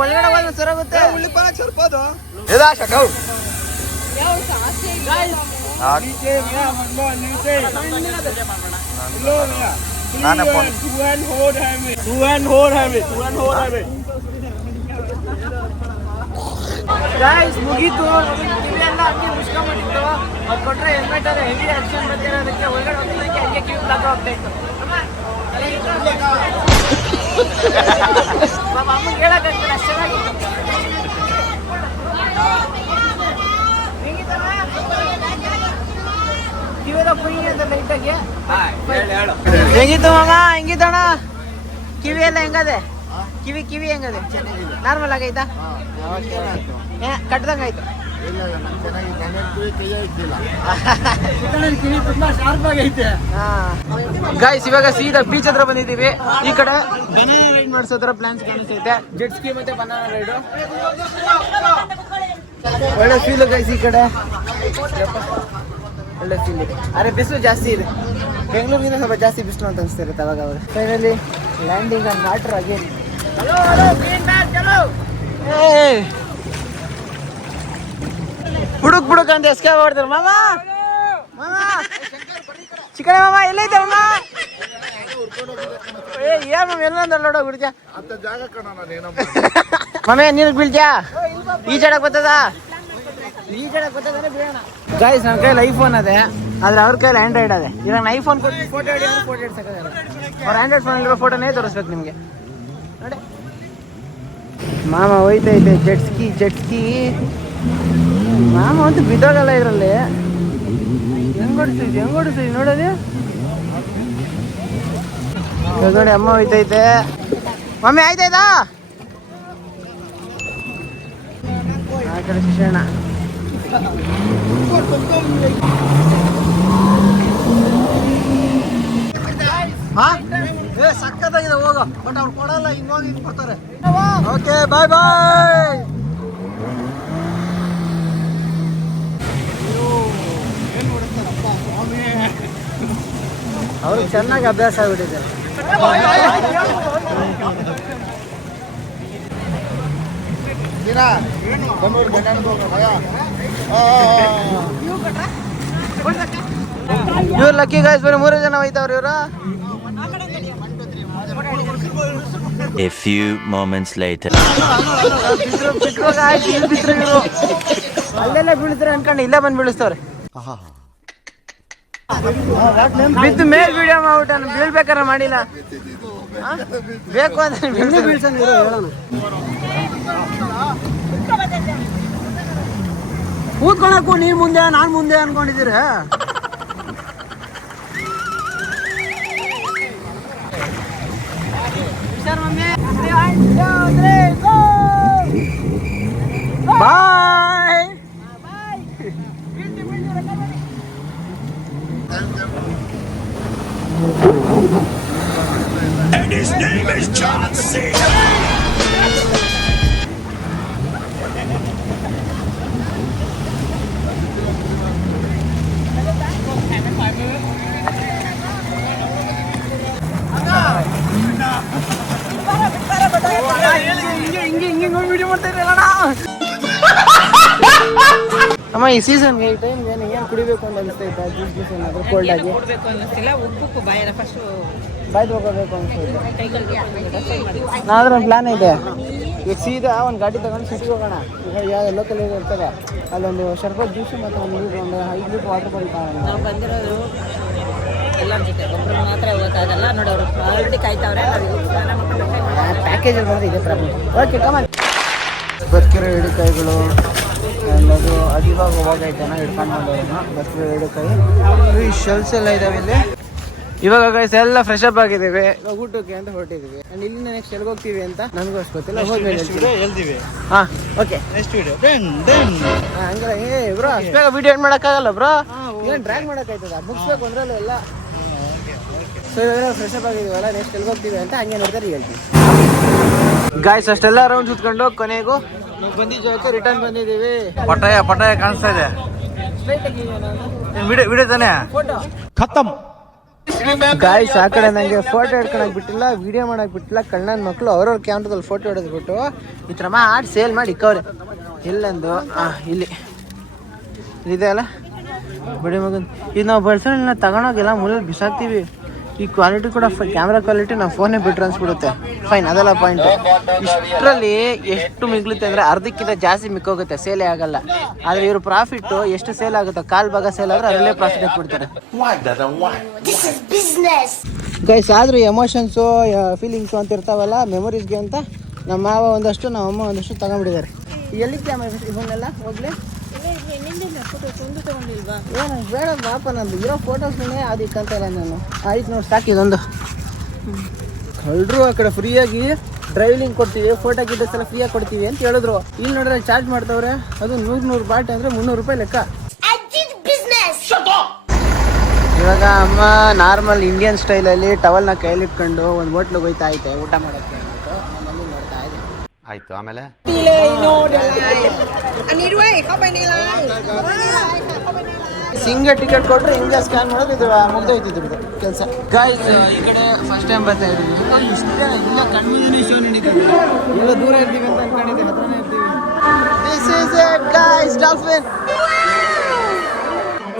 ಒಳಗಡೆ ಹೋದ್ರೆ ಸರೋಗುತ್ತೆ. Guys ಮುಗೀತು. ಕಿವಿಯೆಲ್ಲ ಹಂಗೆ ಮುಚ್ಕೊಂಡ್ಬಿಟ್ಟಿತ್ತು. ಅವ್ರು ಕೊಟ್ಟರೆ ಹೆಲ್ಮೆಟ್ ಅಲ್ಲ ಹೆವಿ ಆಕ್ಷನ್ ಬರ್ತಿರೋದಕ್ಕೆ ಒಳಗಡೆ ಹೋಗ್ತಿದ್ದಕ್ಕೆ ಹಂಗೆ ಕಿವಿ ಬ್ಲಾಕ್ ಆಗ್ತಾ ಇತ್ತು. ಅಮ್ಮಗೆ ಹೇಳಕ್ಕಾಗ್ತಿಲ್ಲ, ಅಷ್ಟು ಚೆನ್ನಾಗಿತ್ತು. ಕಿವಿಯೆಲ್ಲ ಪುಯಿ ಅಂತ ಲೈಟಾಗಿ ಹೆಂಗಿತ್ತು ಮಾಮ? ಹೆಂಗಿತ್ತಣ್ಣ ಕಿವಿ ಎಲ್ಲ? ಹೆಂಗದೆ ಕಿವಿ ಹೆಂಗದೆ? ನಾರ್ಮಲ್ ಆಗೈತಾ? ಕಟ್ಟದಂಗ ಆಯ್ತು. ಗಾಯ್ಸ್ ಇವಾಗ ಸೀದಾ ಬೀಚ್ ಹತ್ರ ಬಂದಿದ್ದೀವಿ. ಈ ಕಡೆ ಬನಾನಾ ರೈಡ್ ಮಾಡಿಸೋ ತರ ಪ್ಲಾನ್ಸ್ ಕಾಣಿಸ್ತೈತೆ. ಜೆಟ್ ಸ್ಕಿ ಮತ್ತೆ ಬನಾನಾ ರೈಡು ಒಳ್ಳೆ ಫೀಲ್ ಗೈಸ್. ಈ ಕಡೆ ಒಳ್ಳೆ ಫೀಲ್ ಇದೆ. ಅರೆ ಬಿಸಿಲು ಜಾಸ್ತಿ ಇದೆ, ಬೆಂಗಳೂರಿಗಿಂತ ಸ್ವಲ್ಪ ಜಾಸ್ತಿ ಬಿಸಿಲು ಅಂತ ಅನಿಸ್ತಿರುತ್ತೆ ಅವಾಗ. Finally landing on water again. ಬುಡುಕ್ ಅಂತ ಎಸ್ಕೆ ಮಾಡ್ತಾರೆ ಮಾಮ. ಚಿಕನ್ ಮಾಮ ಎಲ್ಲೈತೆ ಮಾಮ? ಏನ್ ಮಾಮ ಎಲ್ಲ ನೋಡೋ ಬಿಡ್ತ್ಯಾ ಮಮ್ಮಿ? ನೀರಿಗೆ ಬೀಳ್ತ್ಯಾ? ಈಜಾಡಕ್ ಬರ್ತದ? ಗಾಯ್ಸ್ ನನ್ನ ಕೈಲಿ ಐಫೋನ್ ಅದೇ, ಆದ್ರೆ ಅವ್ರ ಕೈಲಿ ಆಂಡ್ರಾಯ್ಡ್ ಅದೇ. ಇವಾಗ ಐಫೋನ್ ಕೊಟ್ಟು ಫೋಟೋ ಹಿಡಿಯೋದು ಅವ್ರ ಆಂಡ್ರಾಯ್ಡ್ ಫೋನ್ ಇರೋ ಫೋಟೋನೇ ತೋರಿಸ್ಬೇಕು ನಿಮಗೆ ನೋಡಿ. ಮಾಮ ಹೋಯ್ತೈತೆ ಜೆಟ್ ಸ್ಕಿ. ಮಾಮ ಅಂತೂ ಬಿದ್ದೋಗಲ್ಲ ಇದರಲ್ಲಿ. ಹೆಂಗ್ ಹೊಡಿಸ್ತೀವಿ ನೋಡೋದು ನೋಡಿ. ಅಮ್ಮ ಹೋಯ್ತೈತೆ. ಮಮ್ಮಿ ಆಯ್ತಾಯ್ತಾ? ಆ ಕಡೆ ಶಿಕ್ಷಣ ಸಕ್ಕತ್ತಾಗಿದೆ. ಹೋಗೋ ಬಟ್ ಅವ್ರು ಕೊಡಲ್ಲ, ಹಿಂಗೋಗಿ ಹಿಂಗ್ ಕೊಡ್ತಾರೆ. Okay bye. ಅವ್ರಿಗೆ ಚೆನ್ನಾಗಿ ಅಭ್ಯಾಸ ಆಗ್ಬಿಟ್ಟಿದೆ. ಇವ್ರು ಲಕ್ಕಿ ಗಾಯ್ಸ್, ಬರೀ 3 ಜನ ಹೋಯ್ತವ್ರು ಇವ್ರು. A few moments later. ಅಲ್ಲೆಲ್ಲ ಬೀಳ್ತಾರೆ ಅನ್ಕೊಂಡು ಇಲ್ಲೇ ಬಂದು ಬೀಳಿಸ್ತವ್ರೆ. ಬಿದ್ದು ಮೇಲ್ ವಿಡಿಯೋ ಮಾಡ್ಬಿಟ್ಟ. ಬೀಳ್ಬೇಕಾರೆ ಮಾಡಿಲ್ಲ, ಬೇಕು ಅಂತ ಬೀಳ್ಸಂಗಿರೋ ಹೇಳೋಣ. ಕೂತ್ಕೊಳಕ್ಕೂ ನೀನ್ ಮುಂದೆ ನಾನ್ ಮುಂದೆ ಅನ್ಕೊಂಡಿದ್ದೀರ. ಬಾಯ್. ಅಮ್ಮ ಈ ಸೀಸನ್ಗೆ ಈ ಟೈಮ್ಗೆ ಏನು ಕುಡಿಬೇಕು ಅಂತ ಅನಿಸ್ತೈತಾ? ಜ್ಯೂಸ್ ಏನಾದರೂ ಕೋಲ್ಡ್ ಆಗಿ ಕೊಡ್ಬೇಕು ಅನ್ನಿಸ್ತಿಲ್ಲ. ಉಪ್ಪು ಬಾಯಲ್ಲ ಫಸ್ಟ್ ಬಾಯ್ ತಗೋಬೇಕು ಅನಿಸ್ತೈತೆ. ನಾದ್ರ ಒಂದು ಪ್ಲಾನ್ ಇದೆ. ಈಗ ಸೀದಾ ಒಂದು ಗಾಡಿ ತಗೊಂಡು ಸಿಟಿಗೆ ಹೋಗೋಣ. ಈಗ ಯಾವ ಲೋಕಲ್ ಇರ್ತದೆ ಅಲ್ಲೊಂದು ಶರ್ಬತ್ ಜ್ಯೂಸು ಮತ್ತು ಒಂದು 5 ಲೀಟ್ರ್ ವಾಟರ್ ಬಾಟಲ್ ತಗೋಣ. ನಾವು ಬಂದಿರೋದು ಎಲ್ಲರ ಜೊತೆ ಒಬ್ಬರು ಮಾತ್ರ ಹೋಗೋಕ್ಕಾಗಲ್ಲ ನೋಡಿ. ಅವರು ಆಲ್ರೆಡಿ ಕಾಯ್ತಾವ್ರೆ. ಪ್ಯಾಕೇಜಲ್ಲಿ ಬಂದರೆ ಇದೆ ಪ್ರಾಬ್ಲಮ್. Okay come on. ಬಸ್ಕಿರೋ ಹಿಡಿಕಾಯಿಗಳು ಎಲ್ಲದು ಅದು ಇವಾಗ ಹೋಗೈತೆನ ಹಿಡ್ಕೊಂಡು ಬಂದವ್ರನ್ನ. ಬಸ್ಕಿರೋ ಹಿಡಿಕಾಯಿ ಈ ಶೆಲ್ಸ್ ಎಲ್ಲ ಇದಾವೆ ಇಲ್ಲಿ. ಇವಾಗ ಗೈಸ್ ಎಲ್ಲ ಫ್ರೆಶ್ ಅಪ್ ಆಗಿದ್ದೀವಿ. ಇವಾಗ ಊಟಕ್ಕೆ ಅಂತ ಹೊರಟಿದ್ದೀವಿ. ಆ್ಯಂಡ್ ಇಲ್ಲಿಂದ ನೆಕ್ಸ್ಟ್ ಎಲ್ಲಿಗೆ ಹೋಗ್ತೀವಿ ಅಂತ ನನಗೂ ಅಷ್ಟು ಗೊತ್ತಿಲ್ಲ. ಹೋದ್ಮೇಲೆ ಹಾಂ ಓಕೆ ನೆಕ್ಸ್ಟ್ ವಿಡಿಯೋ ಹಂಗಿಲ್ಲ. ಬ್ರೋ ಅಷ್ಟು ಬೇಗ ವಿಡಿಯೋ ಏನು ಮಾಡೋಕ್ಕಾಗಲ್ಲ ಬ್ರೋ. ಏನು ಡ್ರ್ಯಾಗ್ ಮಾಡೋಕ್ಕಾಯ್ತದ? ಮುಗಿಸ್ಬೇಕು ಅಂದ್ರಲ್ಲ ಎಲ್ಲ. ಸೊ ಇವಾಗ ಫ್ರೆಶ್ ಅಪ್ ಆಗಿದ್ದೀವಲ್ಲ, ನೆಕ್ಸ್ಟ್ ಎಲ್ಲಿಗೆ ಹೋಗ್ತೀವಿ ಅಂತ ಹಂಗೆ ನೋಡಿದ್ರೆ ಹೇಳ್ತೀವಿ. ಗಾಯ್ಸ್ ಅಷ್ಟೆಲ್ಲ ರೌಂಡ್ ಸುತ್ಕೊಂಡು ಕೊನೆಗೂ ಬಂದಿದ್ದು ಆಯ್ತು, ರಿಟರ್ನ್ ಬಂದಿದ್ದೀವಿ. ಪಟಾಯ ಕಾಣಿಸ್ತಾ ಇದೆ. ವಿಡಿಯೋ ತಾನೆ ಫೋಟೋ ಖತಮ್. ಗಾಯ್ಸ್ ಆ ಕಡೆ ನನಗೆ ಫೋಟೋ ಹಿಡ್ಕೊಳಕ್ ಬಿಟ್ಟಿಲ್ಲ, ವಿಡಿಯೋ ಮಾಡಕ್ ಬಿಟ್ಟಿಲ್ಲ. ಕಣ್ಣನ ಮಕ್ಕಳು ಅವ್ರವ್ರ ಕ್ಯಾಮ್ರದಲ್ಲಿ ಫೋಟೋ ಹಿಡಿದ್ಬಿಟ್ಟು ಈ ಥರ ಮಾಡಿ ಸೇಲ್ ಮಾಡಿ ಇಕ್ಕವ್ರೆ. ಇಲ್ಲೊಂದು ಇಲ್ಲಿ ಇದೆ ಅಲ್ಲ ಬಿಡಿ ಮಗನ್. ಇದು ನಾವು ಬಳಸೋಣ ತಗೊಂಡೋಗಿಲ್ಲ, ಮೂಲಲ್ಲಿ ಬಿಸಾಕ್ತೀವಿ. ಈ ಕ್ವಾಲಿಟಿ ಕೂಡ ಕ್ಯಾಮ್ರಾ ಕ್ವಾಲಿಟಿ ನಾವು ಫೋನೇ ಬಿಟ್ರೆ ಅನ್ಸ್ಬಿಡುತ್ತೆ. ಫೈನ್, ಅದೆಲ್ಲ ಪಾಯಿಂಟ್. ಇಷ್ಟರಲ್ಲಿ ಎಷ್ಟು ಮಿಗ್ಲುತ್ತೆ ಅಂದರೆ ಅರ್ಧಕ್ಕಿಂತ ಜಾಸ್ತಿ ಮಿಕ್ಕೋಗುತ್ತೆ, ಸೇಲೇ ಆಗಲ್ಲ. ಆದರೆ ಇವರು ಪ್ರಾಫಿಟ್ಟು ಎಷ್ಟು ಸೇಲ್ ಆಗುತ್ತೋ, ಕಾಲು ಭಾಗ ಸೇಲ್ ಆದರೆ ಅದರಲ್ಲೇ ಪ್ರಾಫಿಟ್ ಹಾಕ್ಬಿಡ್ತಾರೆ. ಗೈಸ್ ಆದರೂ ಎಮೋಷನ್ಸು ಫೀಲಿಂಗ್ಸು ಅಂತ ಇರ್ತಾವಲ್ಲ, ಮೆಮೊರೀಸ್ಗೆ ಅಂತ ನಮ್ಮ ಮಾವ ಒಂದಷ್ಟು ನಮ್ಮ ಅಮ್ಮ ಒಂದಷ್ಟು ತಗೊಂಡ್ಬಿಟ್ಟಿದ್ದಾರೆ. ಎಲ್ಲಿಗೆ ಇವನ್ನೆಲ್ಲ ಹೋಗ್ಲಿ ಏನು ಬೇಡ ಪಾಪ, ನಂದು ಇರೋ ಫೋಟೋಸ್ನೇ ಅದಕ್ಕಂತಲ್ಲ ನಾನು. ಆಯ್ತು ನೋಡಿ ಸಾಕಿದೊಂದು. ಕಳ್ಳರು ಆ ಕಡೆ ಫ್ರೀಯಾಗಿ ಡ್ರೈವಿಂಗ್ ಕೊಡ್ತೀವಿ, ಫೋಟೋ ಗಿಟೋಸ್ ಎಲ್ಲ ಫ್ರೀಯಾಗಿ ಕೊಡ್ತೀವಿ ಅಂತ ಹೇಳಿದ್ರು. ಇಲ್ಲಿ ನೋಡಿದ್ರೆ ಚಾರ್ಜ್ ಮಾಡ್ತವ್ರೆ. ಅದು 100 ಬಾಟ್ ಅಂದರೆ 300 ರೂಪಾಯಿ ಲೆಕ್ಕ. ಇವಾಗ ಅಮ್ಮ ನಾರ್ಮಲ್ ಇಂಡಿಯನ್ ಸ್ಟೈಲಲ್ಲಿ ಟವಲ್ನ ಕೈಲಿಟ್ಕೊಂಡು ಒಂದು ಹೋಟ್ಲಿಗೆ ಹೋಯ್ತಾ ಐತೆ ಊಟ ಮಾಡೋಕ್ಕೆ ಅಂದ್ಬಿಟ್ಟು ನಮ್ಮಲ್ಲಿ ನೋಡ್ತಾ ಇದೆ. ಆಯ್ತು, ಆಮೇಲೆ ಸಿಂಗ ಟಿಕೆಟ್ ಕೊಟ್ಟರೆ ಹಿಂಗೆ ಸ್ಕ್ಯಾನ್ ಮಾಡೋದು, ಇದು ಮುಗ್ದೋಯ್ತಿದ್ರು ಕೆಲಸ. ಗಾಯ್ಸ್ ಈ ಕಡೆ ಫಸ್ಟ್ ಟೈಮ್ ಬರ್ತಾ ಇದ್ದೀವಿ. ಇಷ್ಟು ಜನ ಇಲ್ಲ ಕಣ್ಮುಂದೆ ಶೋ ನಡೀತದೆ. ಎಲ್ಲ ದೂರ ಇರ್ತೀವಿ ಅಂತ ಅನ್ಕೊಂಡಿದ್ದೆ, ಹತ್ರನೇ ಇರ್ತೀವಿ. This is it guys, dolphin.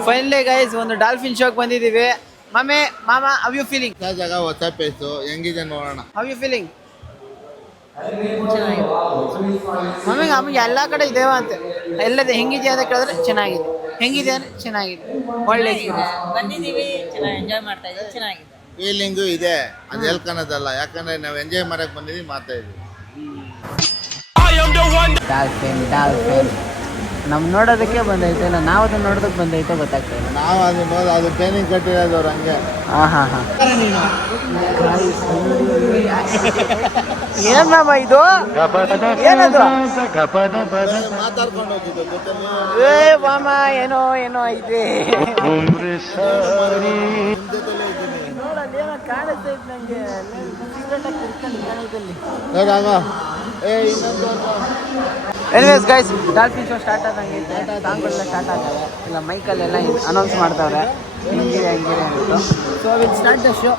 Finally guys ಒಂದು ಡಾಲ್ಫಿನ್ ಶೋಗೆ ಬಂದಿದ್ದೀವಿ. ಮಾಮ ಹೌ ಯು ಫೀಲಿಂಗ್? ಹೊಸ ಜಾಗ, ಹೊಸ ಪ್ಲೇಸು, ಹೆಂಗಿದೆ ನೋಡೋಣ. How you feeling? ಅಮ್ಮಗೆ ಎಲ್ಲ ಕಡೆ ಇದೇವ ಅಂತ ಎಲ್ಲದ ಹೆಂಗಿದೆ ಅಂತ ಕೇಳಿದ್ರೆ ಚೆನ್ನಾಗಿದೆ, ಹೆಂಗಿದೆ ಅಂದ್ರೆ ಚೆನ್ನಾಗಿದೆ, ಒಳ್ಳೆ ಬಂದಿದ್ದೀವಿ, ಚೆನ್ನಾಗಿ ಎಂಜಾಯ್ ಮಾಡ್ತಾ ಇದ್ದೀವಿ, ಚೆನ್ನಾಗಿದೆ. ಫೀಲಿಂಗು ಇದೆ, ಅದು ಹೇಳ್ಕೊಳೋದಲ್ಲ. ಯಾಕಂದ್ರೆ ನಾವು ಎಂಜಾಯ್ ಮಾಡಕ್ ಬಂದಿದ್ದೀವಿ, ಮಾಡ್ತಾ ಇದ್ದೀವಿ. ಡಾಲ್ಫಿನ್ ನಮ್ ನೋಡೋದಕ್ಕೆ ಬಂದೈತೆ, ಇಲ್ಲ ನಾವು ಅದನ್ನ ನೋಡೋದಕ್ಕೆ ಬಂದೈತೆ ಗೊತ್ತಾಗ್ತಾ ಇಲ್ಲ. ನಾವು ಅದು ಟ್ರೈನಿಂಗ್ ಕಟ್ಟಿರೋದು ಅವ್ರು ಹಂಗೆ. ಏನ್ ಮಾಮ ಇದು? ಏನದು? ಮಾತಾಡ್ಕೊಂಡು ಹೋಗಿದ್ದು ಜೊತೆಲಿ. ಏ ಮಾಮ ಏನೋ ಐತೆ. ನೋಡಲ್ಲಿ ಏನೋ ಕಾಣಿಸ್ತೈತೆ ನಂಗೆ. ನೋಡಾಗ ಇನ್ನೊಂದು anyways guys, dolphin show start ಆದಂಗೆ ಸಾಂಗ್ಗಳೆಲ್ಲ ಸ್ಟಾರ್ಟ್ ಆಗವೆ. ಇಲ್ಲ ಮೈಕಲ್ಲೆಲ್ಲ ಅನೌನ್ಸ್ ಮಾಡ್ತಾವ್ರೆ ಹಿಂಗಿದೆ ಅಂದ್ಬಿಟ್ಟು. So will start the show.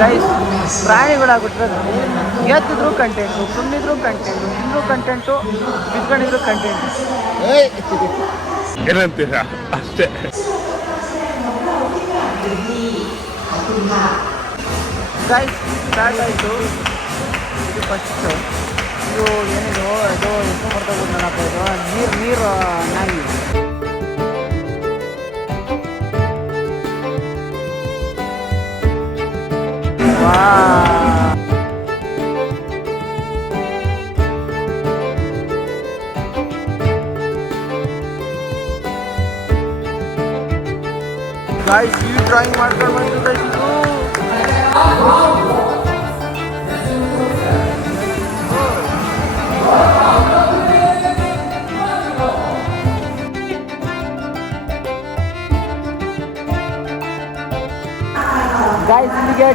Guys ಪ್ರಾಣಿಗಳಾಗ್ಬಿಟ್ರೆ ಎತ್ತಿದ್ರು ಕಂಟೆಂಟು, ಸುಮ್ಮನಿದ್ರು ಕಂಟೆಂಟು, ತಿಂದ್ರು ಕಂಟೆಂಟು, ಬಿತ್ಕೊಂಡಿದ್ರು ಕಂಟೆಂಟು. ಏನಂತೀರಾ ಅಷ್ಟೇ. ಗೈಸ್ ಸ್ಟಾರ್ಟ್ ಆಯಿತು. ಇದು ಫಸ್ಟು. ಇದು ಏನಿದು ಇದು ಎಷ್ಟು ಬರ್ತದೆ ನೋಡಪ್ಪ, ಇದು ನೀರು ನಾಯಿ. ಗಾಯ್ಸ್ ಈ ಡ್ರಾಯಿಂಗ್ ಮಾಡ್ಕೊಂಡು ಬಂದು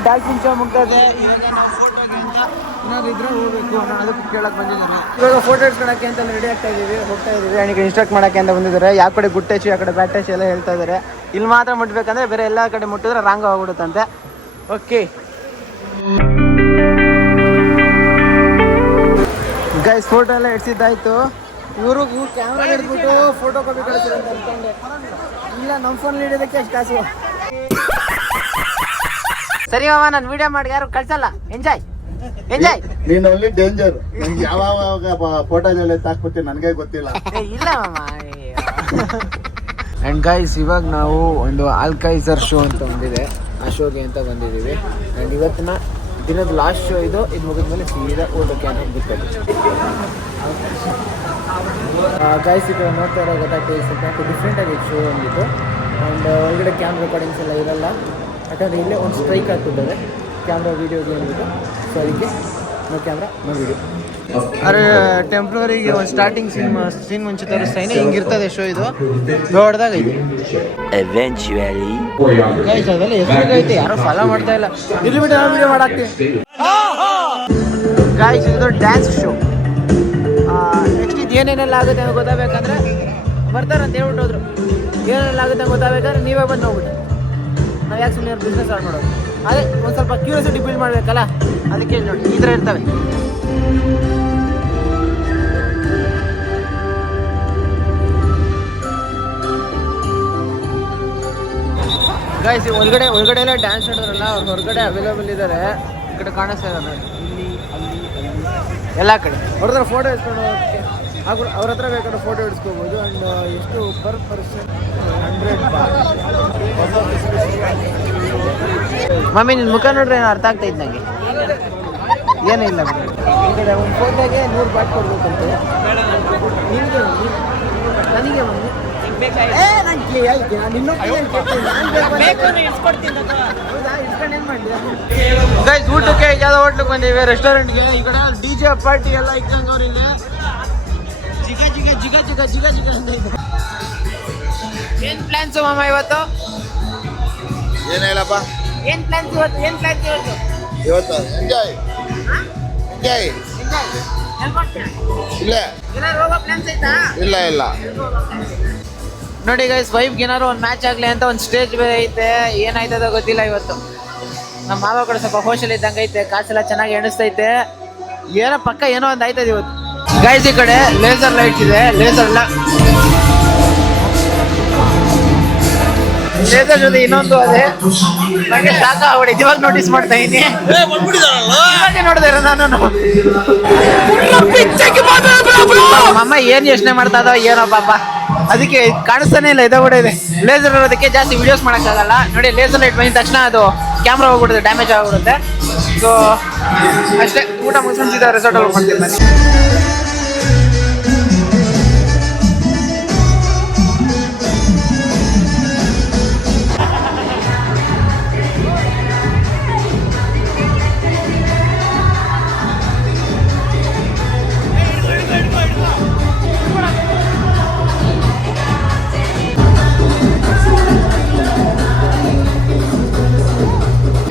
ಡಾಲ್ಫಿನ್ ಶೋ ಮುಗ್ದದೆ. ಇವಾಗ ನಾವು ಫೋಟೋಗೆ ಅಂತ ಏನಾದ್ರು ಇದ್ರೆ ಹೋಗ್ಬೇಕು, ನಾನು ಅದಕ್ಕೆ ಕೇಳಕ್ಕೆ ಬಂದಿದ್ದೀನಿ. ಇವಾಗ ಫೋಟೋ ಇಟ್ಕೊಳಕ್ಕೆ ಅಂತ ರೆಡಿ ಆಗ್ತಾ ಇದ್ದೀವಿ, ಹೋಗ್ತಾ ಇದ್ದೀವಿ. ನನಗೆ ಇನ್ಸ್ಟ್ರಕ್ಟ್ ಮಾಡೋಕ್ಕೆ ಅಂತ ಬಂದಿದ್ದಾರೆ. ಯಾವ ಕಡೆ ಗುಡ್ ಟಚ್, ಯಾವ ಕಡೆ ಬ್ಯಾಡ್ ಟಚ್ ಎಲ್ಲ ಹೇಳ್ತಾ ಇದ್ದಾರೆ. ಇಲ್ಲಿ ಮಾತ್ರ ಮುಟ್ಬೇಕಂದ್ರೆ ಬೇರೆ ಎಲ್ಲ ಕಡೆ ಮುಟ್ಟಿದ್ರೆ ರಾಂಗ್ ಆಗ್ಬಿಡುತ್ತಂತೆ. ಓಕೆ ಗೈಸ್, ಫೋಟೋ ಎಲ್ಲ ಇಡ್ಸಿದ್ದಾಯ್ತು. ಇವರು ಕ್ಯಾಮ್ರಾ ಹಿಡ್ಬಿಟ್ಟು ಫೋಟೋ ಕಾಪಿ ಕಳಿಸಿದ್ರು ಅಂತ ಅನ್ಕೊಂಡೆ. ಇಲ್ಲ, ನಮ್ಮ ಫೋನಲ್ಲಿ ಹಿಡಿಯೋದಕ್ಕೆ ಅಷ್ಟು ಕಾಸು. ಸರಿ ಮಾಮ, ನಾನು ವಿಡಿಯೋ ಮಾಡಿ ಯಾರು ಕಳ್ಸಲ್ಲ. ಎಂಜಾಯ್. ನೀನು ಓನ್ಲಿ ಡೇಂಜರ್. ನಂಗೆ ಯಾವಾಗ ಫೋಟೋದೆಲ್ಲ ಹಾಕ್ಬಿಡ್ತೀನಿ ನನಗೆ ಗೊತ್ತಿಲ್ಲ. ಇಲ್ಲ ಮಾಮ. ಆ್ಯಂಡ್ ಗೈಸ್, ಇವಾಗ ನಾವು ಒಂದು ಆಲ್ಕೈಸರ್ ಶೋ ಅಂತ ಒಂದಿದೆ, ಆ ಶೋಗೆ ಅಂತ ಬಂದಿದ್ದೀವಿ. ಆ್ಯಂಡ್ ಇವತ್ತಿನ ದಿನದ ಲಾಸ್ಟ್ ಶೋ ಇದು ಮುಗಿದ್ಮೇಲೆ ಸೀದಾ ಊಟಕ್ಕೆ ಅಂತ ಬಿಡ್ಬೇಕು. ಗೈಸ್, ಈಗ ನೋಡ್ತಾ ಇರೋ ಗೊತ್ತಾಗ್ತದೆ, ಸ್ವಲ್ಪ ಡಿಫ್ರೆಂಟ್ ಆಗಿತ್ತು ಶೋ ಅಂದ್ಬಿಟ್ಟು. ಆ್ಯಂಡ್ ಒಳಗಡೆ ಕ್ಯಾಮ್ರಾ ರೆಕಾರ್ಡಿಂಗ್ಸ್ ಎಲ್ಲ ಇರಲ್ಲ, ಯಾಕಂದರೆ ಇಲ್ಲೇ ಒಂದು ಸ್ಟ್ರೈಕ್ ಆಗ್ತಿದ್ದಾರೆ ಕ್ಯಾಮ್ರಾ ವೀಡಿಯೋಗೆ ಅಂದ್ಬಿಟ್ಟು. ಸೊ ಅದಕ್ಕೆ ನೋ ಕ್ಯಾಮ್ರಾ ನೋ ವೀಡಿಯೋ. ಅರೆ ಟೆಂಪ್ರವರಿಗೆ ಒಂದು ಸ್ಟಾರ್ಟಿಂಗ್ ಸೀನ್ ಮುಂಚೆ ತೋರಿಸ್ತಾ ಇದ್ದೀನಿ. ಹಿಂಗಿರ್ತದೆ ಶೋ, ಇದು ದೊಡ್ಡದಾಗೈತೆ. Eventually. ಗೈಸ್, ಅದೆಲ್ಲ ಎಷ್ಟಾಗೈತೆ, ಯಾರೋ ಫಾಲೋ ಮಾಡ್ತಾ ಇಲ್ಲ. ಇಲ್ಲಿ ಬಿಟ್ಟು ನಾನು ವೀಡಿಯೋ ಮಾಡಾಕ್ತೀನಿ. ಗೈಸ್, ಇದು ಡ್ಯಾನ್ಸ್ ಶೋ. ನೆಕ್ಸ್ಟ್ ಇದು ಏನೇನೆಲ್ಲ ಆಗುತ್ತೆ ಅಂತ ಗೊತ್ತಾಗಬೇಕಂದ್ರೆ ಬರ್ತಾರಂತ ಹೇಳ್ಬಿಟ್ಟು ಹೋದ್ರು. ಏನೆಲ್ಲ ಆಗುತ್ತೆ ಅಂತ ಗೊತ್ತಾಗಬೇಕಂದ್ರೆ ನೀವೇ ಬಂದು ನೋಡ್ಬಿಟ್ಟು. ನಾವು ಯಾಕೆ ಸುಮ್ಮನೆ ಬಿಸ್ನೆಸ್ ಆಡ್ ಮಾಡೋದು? ಅದೇ ಒಂದು ಸ್ವಲ್ಪ ಕ್ಯೂರಿಯಾಸಿಟಿ ಬಿಲ್ಡ್ ಮಾಡಬೇಕಲ್ಲ, ಅದಕ್ಕೆ ನೋಡಿ ಈ ಥರ ಇರ್ತವೆ. ಗೈಸ್, ಒಳಗಡೆ ಎಲ್ಲ ಡ್ಯಾನ್ಸ್ ಆಡೋದ್ರಲ್ಲ, ಅವ್ರು ಹೊರಗಡೆ ಅವೈಲೇಬಲ್ ಇದ್ದಾರೆ. ಈ ಕಡೆ ಕಾಣಿಸ್ತಾ ಇದ್ದಾರೆ, ಇಲ್ಲಿ ಅಲ್ಲಿ ಎಲ್ಲ ಕಡೆ. ಅವ್ರ ಹತ್ರ ಫೋಟೋ ಇಸ್ಕೊಂಡು ಹೋಗೋಕ್ಕೆ ಅವ್ರ ಹತ್ರ ಬೇಕಾದ್ರೆ ಫೋಟೋ ಇಡಿಸ್ಕೋಬೋದು. ಆ್ಯಂಡ್ ಎಷ್ಟು ಪರ್ ಪರ್ಸನ್ 100 ಬಾರ್. ಮಮ್ಮಿ, ನಿನ್ನ ಮುಖ ನೋಡ್ರೆ ಏನೋ ಅರ್ಥ ಆಗ್ತಾ ಇತ್ತು ನನಗೆ. ಏನೂ ಇಲ್ಲ ಬಿಡಿ. ಈ ಕಡೆ ಒಂದು ಫೋಟೋಗೆ 100 ಬಾಟ್ ಕೊಡ್ಬೇಕಂತೆ. ನಿನಗೆ ನನಗೆ ಮಮ್ಮಿ ಗೈಸ್, ಊಟಕ್ಕೆ ಯಾವ್ದೋ ಹೋಟ್ಲಿಗೆ ಬಂದಿವೆ, ರೆಸ್ಟೋರೆಂಟ್ಗೆ. ಈ ಕಡೆ DJ ಪಾರ್ಟಿ ಎಲ್ಲ ಇಕ್ಕಂಗೆ ಅವ್ರು ಇಲ್ಲಿ ಜಿಗ ಜಿಗ ಜಿಗ ಜಿಗ ಜಿಗ ಜಿಗ ಅಂತ ಇದೆ. ಏನ್ ಪ್ಲಾನ್ಸ್ ಮಾಮ ಇವತ್ತು? ಏನು ಹೇಳಪ್ಪ? ಏನ್ ಪ್ಲಾನ್ಸ್ ಇವತ್ತು? ಇವತ್ತು ಎಂಜಾಯ್. ಇಲ್ಲ ನೋಡಿ ಗೈಸ್, ವೈಫ್ಗೆ ಏನಾದ್ರು ಒಂದು ಮ್ಯಾಚ್ ಆಗಲಿ ಅಂತ ಒಂದು ಸ್ಟೇಜ್ ಬೇರೆ ಐತೆ. ಏನಾಯ್ತದೋ ಗೊತ್ತಿಲ್ಲ ಇವತ್ತು. ನಮ್ಮ ಮಾವ ಕಡೆ ಸ್ವಲ್ಪ ಹೋಶಲ್ ಇದ್ದಂಗೆ ಐತೆ, ಕಾಸೆಲ್ಲ ಚೆನ್ನಾಗಿ ಎಣಿಸ್ತೈತೆ. ಏನೋ ಪಕ್ಕ ಏನೋ ಒಂದು ಆಯ್ತದೆ ಇವತ್ತು. ಗೈಸ್, ಈ ಕಡೆ ಲೇಸರ್ ಲೈಟ್ಸ್ ಇದೆ. ಲೇಸರ್ ಜೊತೆ ಇನ್ನೊಂದು ಅದೇ ನನಗೆ ಸಾಕಾಗ್ಬಿಡಿ. ಇವಾಗ ನೋಟಿಸ್ ಮಾಡ್ತಾ ಇದ್ದೀನಿ, ನೋಡಿದೆ ನಾನು. ಅಮ್ಮ ಏನ್ ಯೋಚನೆ ಮಾಡ್ತಾ ಇದಾವ ಏನೋ ಪಾಪ, ಅದಕ್ಕೆ ಕಾಣಿಸ್ತಾನೆ ಇಲ್ಲ. ಇದು ಕೂಡ ಇದೆ ಲೇಸರ್ ಇರೋದಕ್ಕೆ ಜಾಸ್ತಿ ವಿಡಿಯೋಸ್ ಮಾಡೋಕ್ಕಾಗಲ್ಲ. ನೋಡಿ, ಲೇಸರ್ ಲೈಟ್ ಬಂದ ತಕ್ಷಣ ಅದು ಕ್ಯಾಮ್ರಾ ಹೋಗ್ಬಿಡುತ್ತೆ, ಡ್ಯಾಮೇಜ್ ಆಗ್ಬಿಡುತ್ತೆ. ಸೊ ಅಷ್ಟೇ, ಊಟ ಮುಗಿಸ್ಕೊಂತಿದ್ದ ರೆಸಾರ್ಟ್ ಅಲ್ಲಿ ಮಾಡ್ತೀನಿ ನಾನು.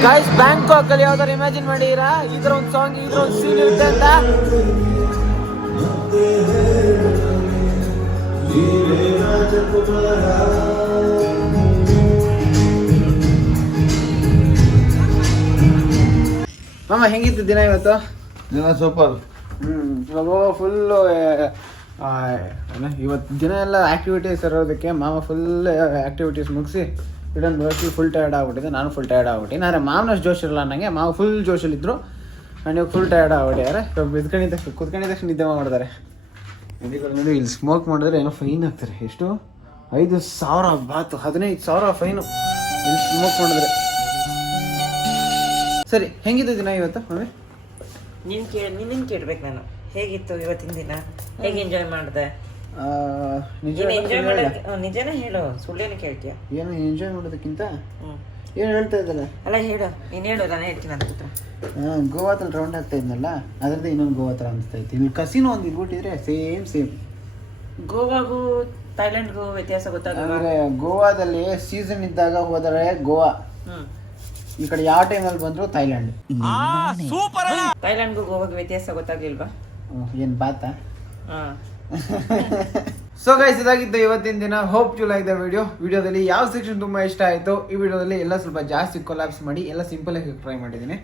ಗೈಸ್, ಬ್ಯಾಂಕಾಕ್ ಅಲ್ಲಿ ಯಾವ್ದಾರು ಇಮ್ಯಾಜಿನ್ ಮಾಡಿರಾ ಇದ್ರ ಒಂದು ಸಾಂಗ್, ಇದ್ರ ಒಂದು ಸೀನ್ ಇರುತ್ತೆ ಅಂತ. ಮಾಮ, ಹೆಂಗಿತ್ತು ದಿನ ಇವತ್ತು? ದಿನ ಸೂಪರ್. ಇವಾಗ ಫುಲ್ಲು ಇವತ್ತು ದಿನ ಎಲ್ಲ ಆ್ಯಕ್ಟಿವಿಟೀಸ್ ಇರೋದಕ್ಕೆ ಮಾಮ ಫುಲ್ ಆ್ಯಕ್ಟಿವಿಟೀಸ್ ಮುಗಿಸಿ ರಿಟರ್ನ್ ಬರೋಕ್ಕೆ ಫುಲ್ ಟಯರ್ಡ್ ಆಗ್ಬಿಟ್ಟಿದೆ. ನಾನು ಫುಲ್ ಟಯರ್ಡ್ ಆಗ್ಬಿಟ್ಟಿನಿ. ಆದರೆ ಮಾವನಷ್ಟು ಜೋಶ್ ಇರಲ್ಲ ನನಗೆ. ಮಾವ ಫುಲ್ ಜೋಶಲ್ಲಿದ್ದರು, ನಾನು ಇವಾಗ ಫುಲ್ ಟಯರ್ಡ್ ಆಗ್ಬಿಟ್ಟಿದ್ದಾರೆ. ಇವಾಗ ಕುತ್ಕೊಂಡಿದ್ದಷ್ಟು ನಿದ್ದೆ ಮಾಡ್ತಾರೆ. ನೋಡಿ, ಇಲ್ಲಿ ಸ್ಮೋಕ್ ಮಾಡಿದ್ರೆ ಏನೋ ಫೈನ್ ಹಾಕ್ತಾರೆ. ಎಷ್ಟು? 5,000 ಬಾತು, 15,000 ಫೈನು ಇಲ್ಲಿ ಸ್ಮೋಕ್ ಮಾಡಿದ್ರೆ. ಸರಿ, ಹೆಂಗಿತ್ತು ದಿನ ಇವತ್ತು? ನೋಡಿ, ನಿನ್ನ ಕೇಳ್ಬೇಕು ನಾನು. ಹೇಗಿತ್ತು ಇವತ್ತಿನ ದಿನ? ಹೇಗೆ ಎಂಜಾಯ್ ಮಾಡಿದೆ? ನಿಜನೇ ಹೇಳು, ಸುಳ್ಳೇನು ಕೇಳ್ತೀಯ? ಏನು ಎಂಜಾಯ್ ಮಾಡೋದಕ್ಕಿಂತ ಏನು ಹೇಳ್ತಾ ಇದ್ದಲ್ಲ? ಅಲ್ಲ ಹೇಳು, ನೀನು ಹೇಳು, ನಾನು ಹೇಳ್ತೀನಿ ಅಂತ. ಗೋವಾದಲ್ಲಿ ರೌಂಡ್ ಆಗ್ತಾ ಇದ್ನಲ್ಲ, ಅದರದ್ದು ಇನ್ನೊಂದು ಗೋವಾ ಥರ ಅನಿಸ್ತಾ ಇತ್ತು. ಇಲ್ಲಿ ಕಸಿನೋ ಒಂದು ಇಟ್ಬಿಟ್ಟಿದ್ರೆ ಸೇಮ್. ಗೋವಾಗೂ ಥೈಲ್ಯಾಂಡ್ಗೂ ವ್ಯತ್ಯಾಸ ಗೊತ್ತಾಗಲ್ಲ. ಅಂದರೆ ಗೋವಾದಲ್ಲಿ ಸೀಸನ್ ಇದ್ದಾಗ ಹೋದರೆ ಗೋವಾ, ಈ ಕಡೆ ಯಾವ ಟೈಮಲ್ಲಿ ಬಂದ್ರು ಥೈಲ್ಯಾಂಡ್. ಥೈಲ್ಯಾಂಡ್ಗೂ ಗೋವಾಗೆ ವ್ಯತ್ಯಾಸ ಗೊತ್ತಾಗ್ಲಿಲ್ವಾ? ಏನು ಬಾತಾ? ಸೊ ಗೈಸ್, ಇದಾಗಿದ್ದು ಇವತ್ತಿನ ದಿನ. ಹೋಪ್ ಯು ಲೈಕ್ ದ ವಿಡಿಯೋದಲ್ಲಿ ಯಾವ ಸೆಕ್ಷನ್ ತುಂಬ ಇಷ್ಟ ಆಯಿತು. ಈ ವಿಡಿಯೋದಲ್ಲಿ ಎಲ್ಲ ಸ್ವಲ್ಪ ಜಾಸ್ತಿ ಕೊಲಾಬ್ಸ್ ಮಾಡಿ ಎಲ್ಲ ಸಿಂಪಲ್ ಆಗಿ ಟ್ರೈ ಮಾಡಿದ್ದೀನಿ.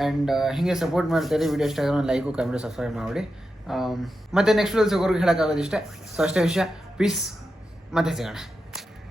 ಆ್ಯಂಡ್ ಹಿಂಗೆ ಸಪೋರ್ಟ್ ಮಾಡ್ತೀರಿ. ವಿಡಿಯೋ ಇಷ್ಟ ಆಗಿರೋ ಲೈಕು ಕಮೆಂಟ್ ಸಬ್ಸ್ಕ್ರೈಬ್ ಮಾಡಿ. ಮತ್ತೆ ನೆಕ್ಸ್ಟ್ ವಿಡಿಯೋ ಸಿಗೋರ್ಗೆ ಹೇಳೋಕ್ಕಾಗೋದಿಷ್ಟೇ. ಸೊ ಅಷ್ಟೇ ವಿಷಯ. ಪೀಸ್. ಮತ್ತೆ ಸಿಗೋಣ.